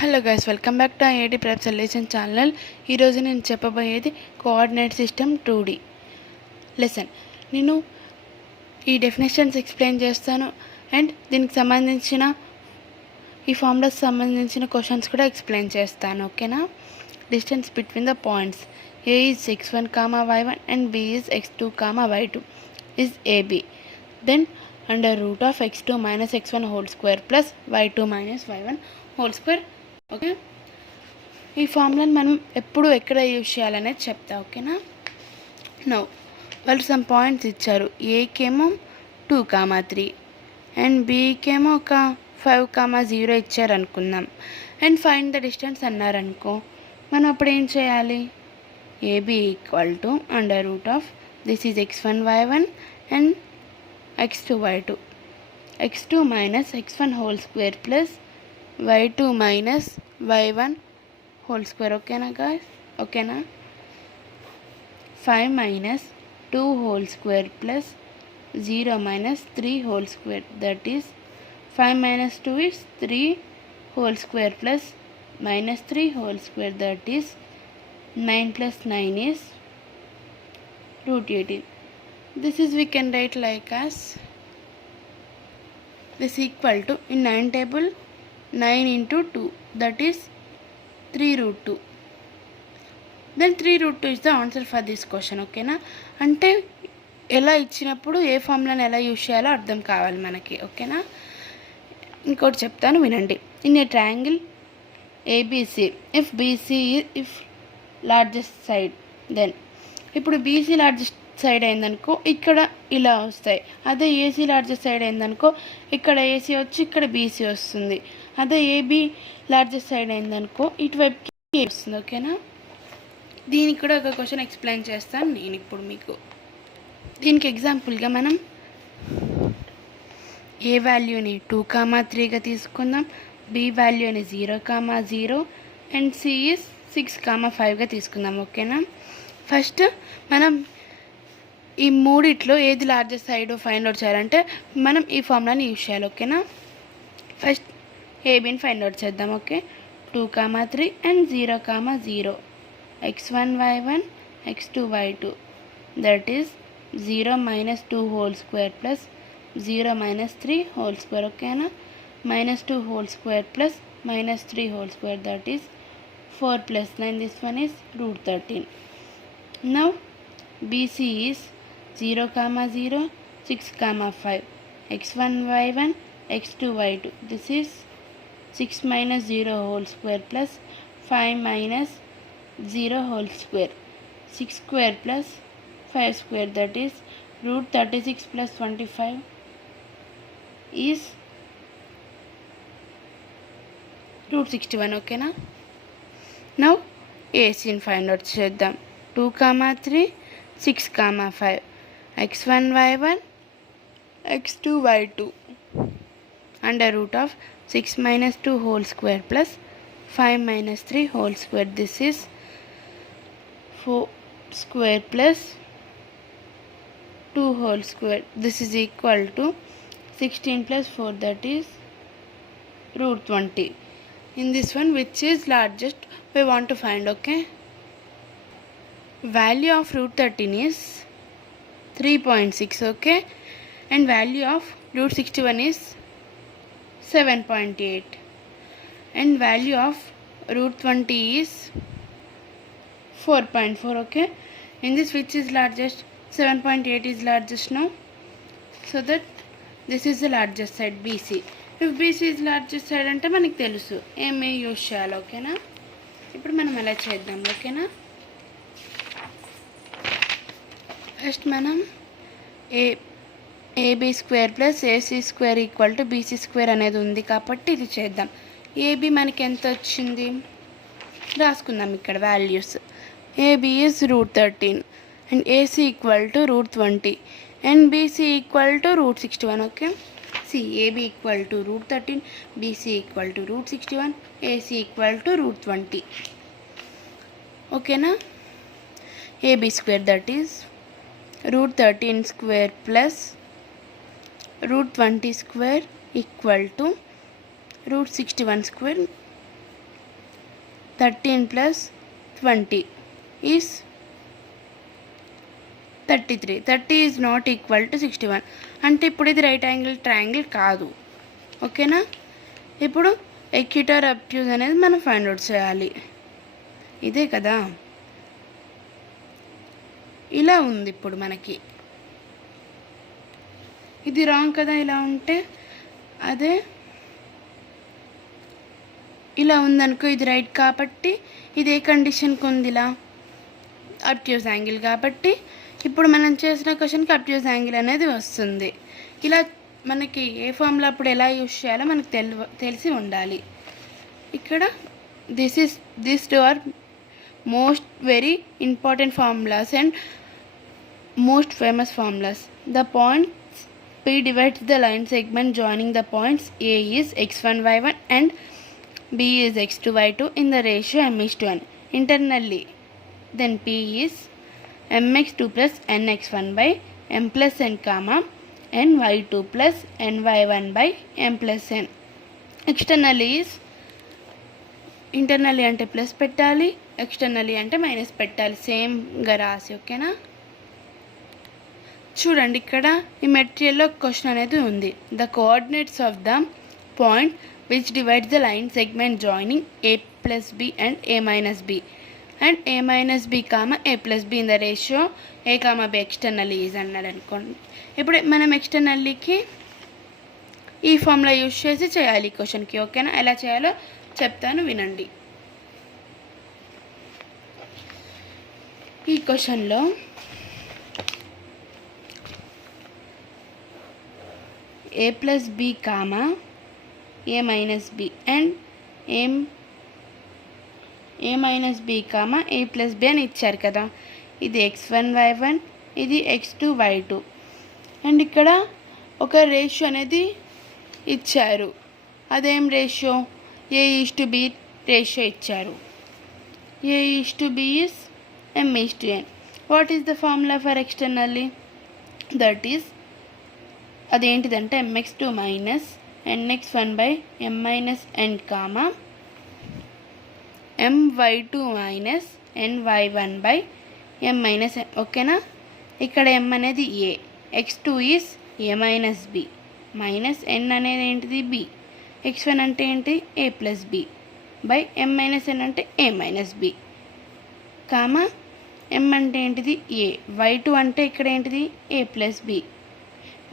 Hello guys, welcome back to IIT prep solution channel. ఈరోజు నేను చెప్పబోయేది కోఆర్డినేట్ సిస్టమ్ 2D లెసన్. నేను ఈ డెఫినేషన్స్ ఎక్స్ప్లెయిన్ చేస్తాను అండ్ దీనికి సంబంధించిన ఈ ఫార్ములాస్ సంబంధించిన క్వశ్చన్స్ కూడా ఎక్స్ప్లెయిన్ చేస్తాను. ఓకేనా? Distance between the points A is x1, y1 and B is x2, y2 is AB. Then under root of x2 minus x1 whole square plus y2 minus y1 whole square. Okay, ఈ ఫార్ములాని మనం ఎప్పుడు ఎక్కడ use చేయాలనేది చెప్తా. ఓకేనా? No, వాళ్ళు some points ఇచ్చారు. ఏకేమో 2, 3 and బీకేమో ఒక 5, 0 ఇచ్చారు అనుకుందాం. అండ్ ఫైండ్ ద డిస్టెన్స్ అన్నారనుకో, మనం అప్పుడు ఏం చేయాలి? AB equal to under root of this is x1 y1 and x2 y2, x2 minus x1 whole square plus y2 minus y1 whole square. ఓకేనా guys? ఓకేనా? 5 minus 2 whole square plus 0 minus 3 whole square, that is 5 minus 2 is 3 whole square plus minus 3 whole square, that is 9 plus 9 is root 18. This is we can write like as this equal to, in 9 table 9 into 2, that is 3 root 2. Then 3 root 2 is the answer for this question. ఓకేనా? అంటే ఎలా ఇచ్చినప్పుడు ఏ ఫార్ములాని ఎలా use చేయాలో అర్థం కావాలి మనకి. ఓకేనా? ఇంకోటి చెప్తాను వినండి. In a triangle ABC, if BC if largest side, then ఇప్పుడు బీసీ లార్జెస్ట్ సైడ్ అయిందనుకో ఇక్కడ ఇలా వస్తాయి. అదే ఏసీ లార్జెస్ట్ సైడ్ అయిందనుకో ఇక్కడ ఏసీ వచ్చి ఇక్కడ బీసీ వస్తుంది. అదే ఏబీ లార్జెస్ట్ సైడ్ అయిందనుకో ఇటువైపుకి వస్తుంది. ఓకేనా? దీనికి కూడా ఒక క్వశ్చన్ ఎక్స్ప్లెయిన్ చేస్తాను నేను ఇప్పుడు మీకు. దీనికి ఎగ్జాంపుల్గా మనం ఏ వాల్యూని 2, 3గా తీసుకుందాం, బి వాల్యూని 0, 0 అండ్ సి ఈజ్ 6, 5గా తీసుకుందాం. ఓకేనా? ఫస్ట్ మనం ఈ మూడిట్లో ఏది లార్జెస్ట్ సైడ్ ఫైండ్ అవుట్ చేయాలంటే మనం ఈ ఫార్ములాని యూజ్ చేయాలి. ఓకేనా? ఫస్ట్ ఏబీని ఫైండ్ అవుట్ చేద్దాం. Okay, 2, 3 and 0, 0, x1 y1 x2 y2, that is 0 minus 2 whole square plus 0 minus 3 whole square. ఓకేనా? Minus 2 whole square plus minus 3 whole square, that is 4 plus 9, this one is root 13. Now BC is 0, 0, 6, 5, x1 y1 x2 y2, this is 6 minus 0 whole square plus 5 minus 0 whole square, 6 square plus 5 square, that is root 36 plus 25 is root 61. ఓకేనా? Now ఏసీని find out చేద్దాం. 2, 3, 6, 5, x1 y1 x2 y2 under root of 6 minus 2 whole square plus 5 minus 3 whole square, this is 4 square plus 2 whole square, this is equal to 16 plus 4, that is root 20. In this one, which is largest we want to find. Okay, value of root 13 is 3.6. okay, and value of root 61 is 7.8 and value of root 20 is 4.4. okay, in this which is largest? 7.8 is largest now, so that this is the largest side BC. If BC is largest side అంటే మనకి తెలుసు ఏమి use చేయాలి. ఓకేనా? ఇప్పుడు మనం ఎలా చేద్దాం. ఓకేనా? ఫస్ట్ మనం AB square plus AC square equal to BC square అనేది ఉంది కాబట్టి ఇది చేద్దాం. ఏబీ మనకి ఎంత వచ్చింది రాసుకుందాం ఇక్కడ values. AB is root 13 and AC equal to root 20 and BC equal to root 61. Okay, see AB equal to root 13, BC equal to root 61, AC equal to root 20. Okay na? AB square, that is root 13 square plus root 20 square equal to root 61 square 13 plus 20 is 33. 30 is not equal to 61. అంటే ఇప్పుడు ఇది right angle triangle కాదు. ఓకేనా? ఇప్పుడు ఎక్యూటర్ అబ్ట్యూజ్ అనేది మనం find out చేయాలి. ఇదే కదా, ఇలా ఉంది. ఇప్పుడు మనకి ఇది రాంగ్ కదా. ఇలా ఉంటే అదే ఇలా ఉందనుకో, ఇది రైట్ కాబట్టి ఇది ఏ కండిషన్కి ఉంది? ఇలా అబ్ట్యూజ్ యాంగిల్ కాబట్టి ఇప్పుడు మనం చేసిన క్వశ్చన్కి అబ్ట్యూజ్ యాంగిల్ అనేది వస్తుంది. ఇలా మనకి ఏ ఫార్ములా అప్పుడు ఎలా యూజ్ చేయాలో మనకు తెలిసి ఉండాలి. ఇక్కడ this two are most very important formulas and most famous formulas. The points P divides the line segment joining the points A is x1 y1 and B is x2 y2 in the ratio m:1. Internally, then P is mx2 plus nx1 by m plus n comma ny2 plus ny1 by m plus n. Externally is, internally అంటే plus పెట్టాలి, externally అంటే minus పెట్టాలి. సేమ్గా రాసి. ఓకేనా? చూడండి, ఇక్కడ ఈ మెటీరియల్లో question అనేది ఉంది. The coordinates of the point which divides the line segment joining a plus b and a minus b and a minus b comma a plus b in the ratio a comma b externally is అన్నాడు అనుకోండి. ఇప్పుడు మనం ఎక్స్టర్నల్లీకి ఈ formula use చేసి చేయాలి ఈ క్వశ్చన్కి. ఓకేనా? ఎలా చేయాలో చెప్తాను, వినండి. ఈ క్వశ్చన్లో a plus b comma a minus b and a minus b comma a plus b అని ఇచ్చారు కదా. ఇది x1 y1, ఇది x2 y2 అండ్ ఇక్కడ ఒక రేషియో అనేది ఇచ్చారు. అదేం రేషియో? a:b రేషియో ఇచ్చారు. a:b is m:n. What is the formula for externally? That is, అదేంటిదంటే mx2 minus nx1 by m minus n comma my2 minus ny1 by m minus n. ఓకేనా? ఇక్కడ m అనేది a, x2 is a minus b, minus n అనేది ఏంటిది? b. x1 అంటే ఏంటి? a plus b by m minus n అంటే a minus b comma m అంటే ఏంటిది? a. y2 అంటే ఇక్కడ ఏంటిది? a plus b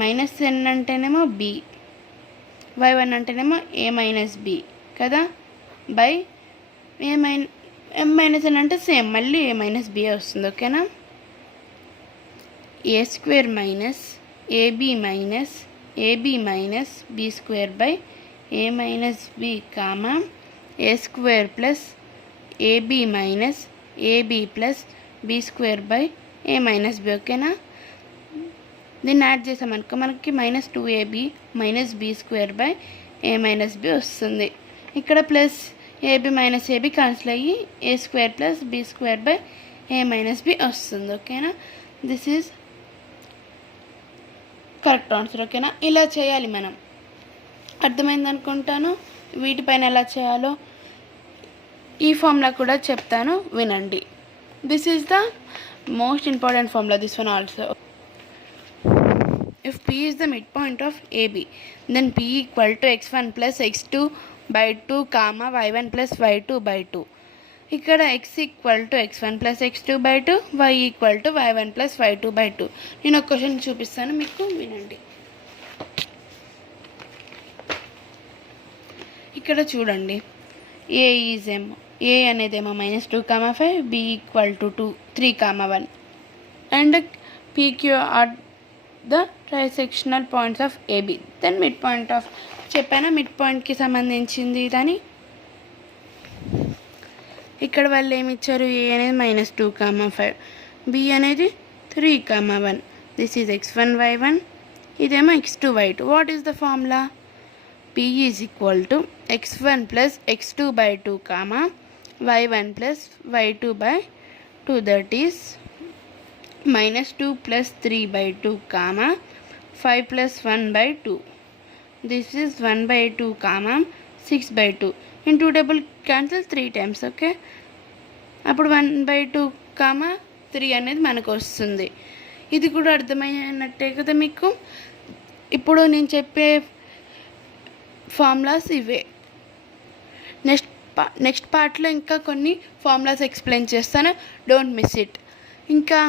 minus n అంటేనేమో b, y1 అంటేనేమో a మైనస్ b కదా, బై m మైనస్ n అంటే సేమ్ మళ్ళీ a మైనస్ b వస్తుంది. ఓకేనా? a square minus ab minus b square by a minus b comma a square plus ab minus ab plus b square by a minus b. ఓకేనా? దీన్ని add చేసామనుకో మనకి -2ab minus b square by a minus b వస్తుంది. ఇక్కడ plus ab minus ab cancel అయ్యి a square plus b square by a minus b వస్తుంది. ఓకేనా? This is correct answer. ఓకేనా? ఇలా చేయాలి మనం. అర్థమైంది అనుకుంటాను. వీటిపైన ఎలా చేయాలో ఈ ఫార్ములా కూడా చెప్తాను, వినండి. This is the most important formula, this one also. If P is the midpoint of AB, then P equal to x1 plus x2 by 2 comma y1 plus y2 by 2. ఇక్కడ x equal to x1 plus x2 by 2, y equal to y1 plus y2 by 2. నేను ఒక question చూపిస్తాను మీకు, వినండి. ఇక్కడ చూడండి, a is ఏమో a అనేదేమో -2, 5, b equal to 2, 3, 1 and pq are the trisectional points of AB. Then midpoint of చెప్పానా, మిడ్ పాయింట్కి సంబంధించింది దాని. ఇక్కడ వాళ్ళు ఏమి ఇచ్చారు? a అనేది -2, 5, b అనేది 3, 1. దిస్ ఈజ్ x1 y1, ఇదేమో x2 y2. What is the formula? p is equal to x1 plus x2 by 2 y1 plus y2 by 2, that is -2 plus 3 by 2, 5 plus 1 by 2. This is 1 by 2, 6/2. In 2 double cancel 3 times. Okay, అప్పుడు 1/2 comma 3 అనేది మనకు వస్తుంది. ఇది కూడా అర్థమయ్యేనట్టే కదా మీకు. ఇప్పుడు నేను చెప్పే ఫార్ములాస్ ఇవే. నెక్స్ట్ పార్ట్లో ఇంకా కొన్ని ఫార్ములాస్ ఎక్స్ప్లెయిన్ చేస్తాను, డోంట్ మిస్ ఇట్. ఇంకా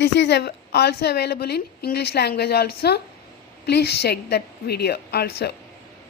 this is also available in English language also. Please check that video also.